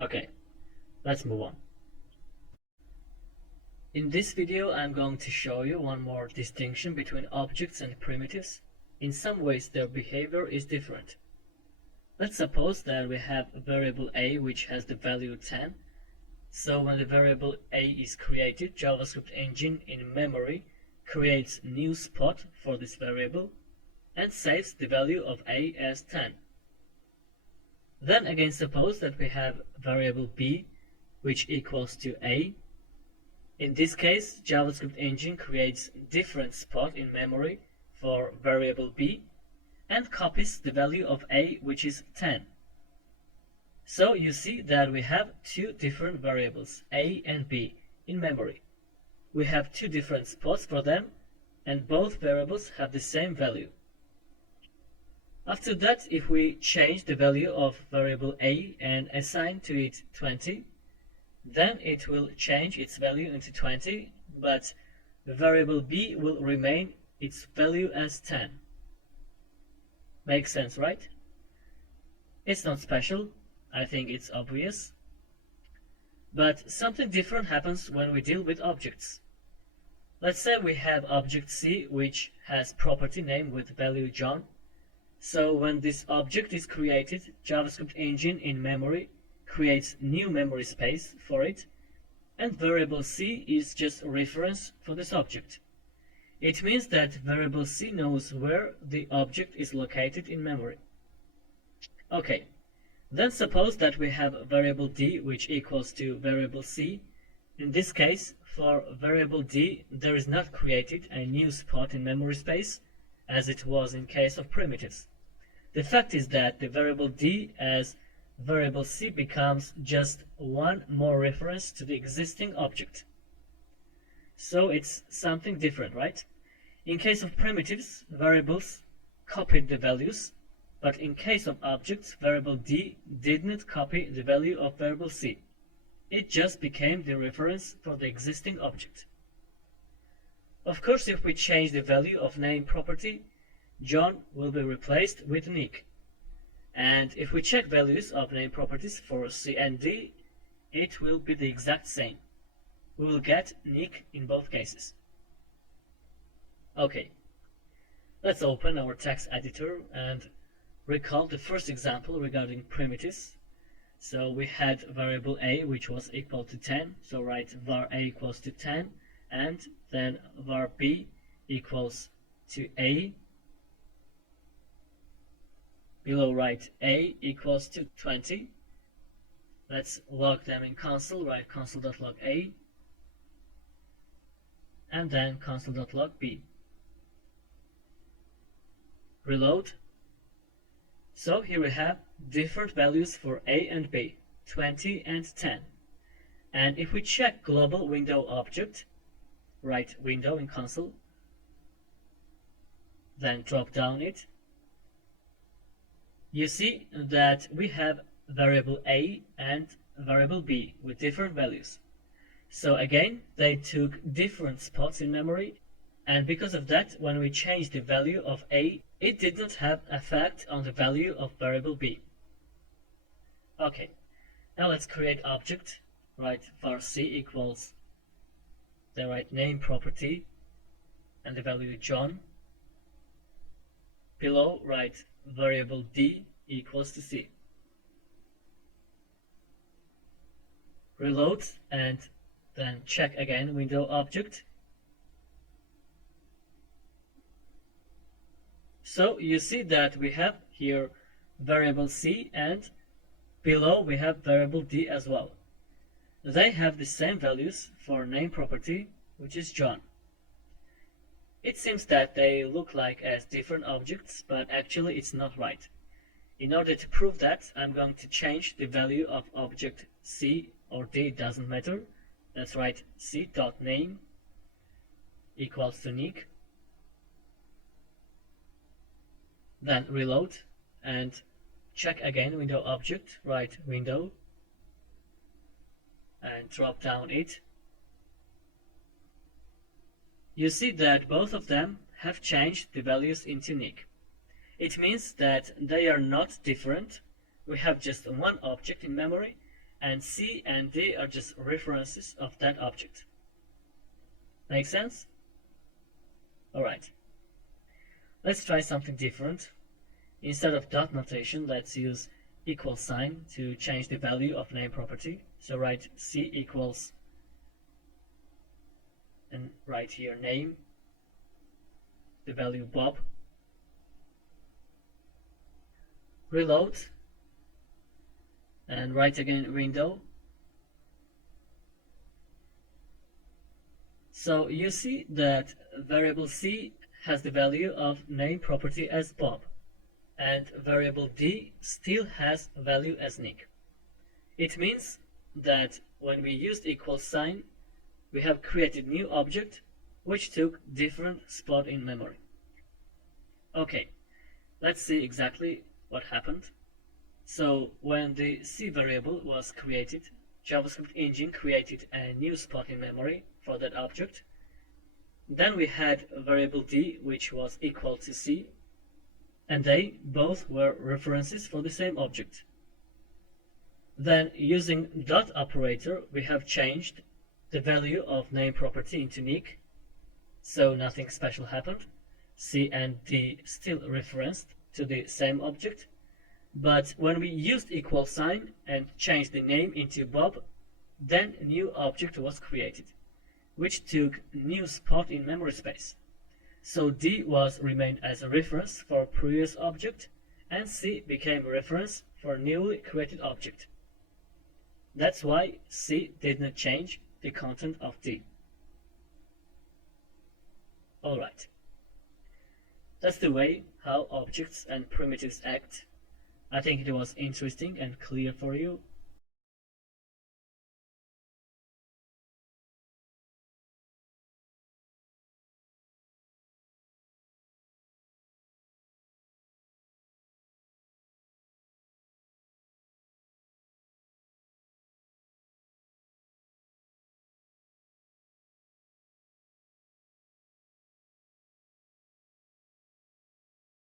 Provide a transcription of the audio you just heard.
Okay, let's move on. In this video, I'm going to show you one more distinction between objects and primitives. In some ways, their behavior is different. Let's suppose that we have a variable a which has the value 10. So when the variable a is created, JavaScript engine in memory creates a new spot for this variable and saves the value of a as 10. Then again, suppose that we have variable b which equals to a. In this case, JavaScript engine creates a different spot in memory for variable b and copies the value of a, which is 10. So you see that we have two different variables, a and b, in memory. We have two different spots for them, and both variables have the same value. After that, if we change the value of variable a and assign to it 20, then it will change its value into 20, but the variable b will remain its value as 10. Makes sense, right? It's not special. I think it's obvious. But something different happens when we deal with objects. Let's say we have object C which has property name with value John. So when this object is created, JavaScript engine in memory creates new memory space for it, and variable C is just a reference for this object. It means that variable C knows where the object is located in memory. Okay, then suppose that we have a variable D which equals to variable C. In this case, for variable D, there is not created a new spot in memory space, as it was in case of primitives. The fact is that the variable D as variable C becomes just one more reference to the existing object. So it's something different, right? In case of primitives, variables copied the values, but in case of objects, variable D did not copy the value of variable C. It just became the reference for the existing object. Of course, if we change the value of name property, John will be replaced with Nick. And if we check values of name properties for C and D, it will be the exact same. We will get Nick in both cases. Okay, let's open our text editor and recall the first example regarding primitives. So we had variable a which was equal to 10, so write var a equals to 10, and then var b equals to a. Below write a equals to 20. Let's log them in console, write console.log a, and then console.log b. Reload. So here we have different values for a and b, 20 and 10. And if we check global window object, write window in console, then drop down it, you see that we have variable a and variable b with different values. So again, they took different spots in memory, and because of that, when we change the value of a, it did not have effect on the value of variable b. Okay, now let's create object. Write var c equals, then write name property and the value John. Below write variable d equals to c. Reload and then check again window object. So you see that we have here variable c and below we have variable d as well. They have the same values for name property, which is John. It seems that they look like as different objects, but actually it's not right. In order to prove that, I'm going to change the value of object c or d, doesn't matter. Let's write c.name equals to Nick. Then reload and check again window object, write window and drop down it. You see that both of them have changed the values into Nick. It means that they are not different. We have just one object in memory, and C and D are just references of that object. Make sense? Alright. Let's try something different. Instead of dot notation, let's use equal sign to change the value of name property. So write C equals, and write here name, the value Bob. Reload, and write again window. So you see that variable C has the value of name property as Bob, and variable D still has value as Nick. It means that when we used equal sign, we have created new object which took different spot in memory. Okay, let's see exactly what happened. So when the C variable was created, JavaScript engine created a new spot in memory for that object. Then we had a variable D which was equal to C, and they both were references for the same object. Then using dot operator, we have changed the value of name property into Nick, so nothing special happened. C and D still referenced to the same object, but when we used equal sign and changed the name into Bob, then a new object was created, which took new spot in memory space. So D was remained as a reference for previous object, and C became a reference for newly created object. That's why C did not change the content of D. Alright. That's the way how objects and primitives act. I think it was interesting and clear for you.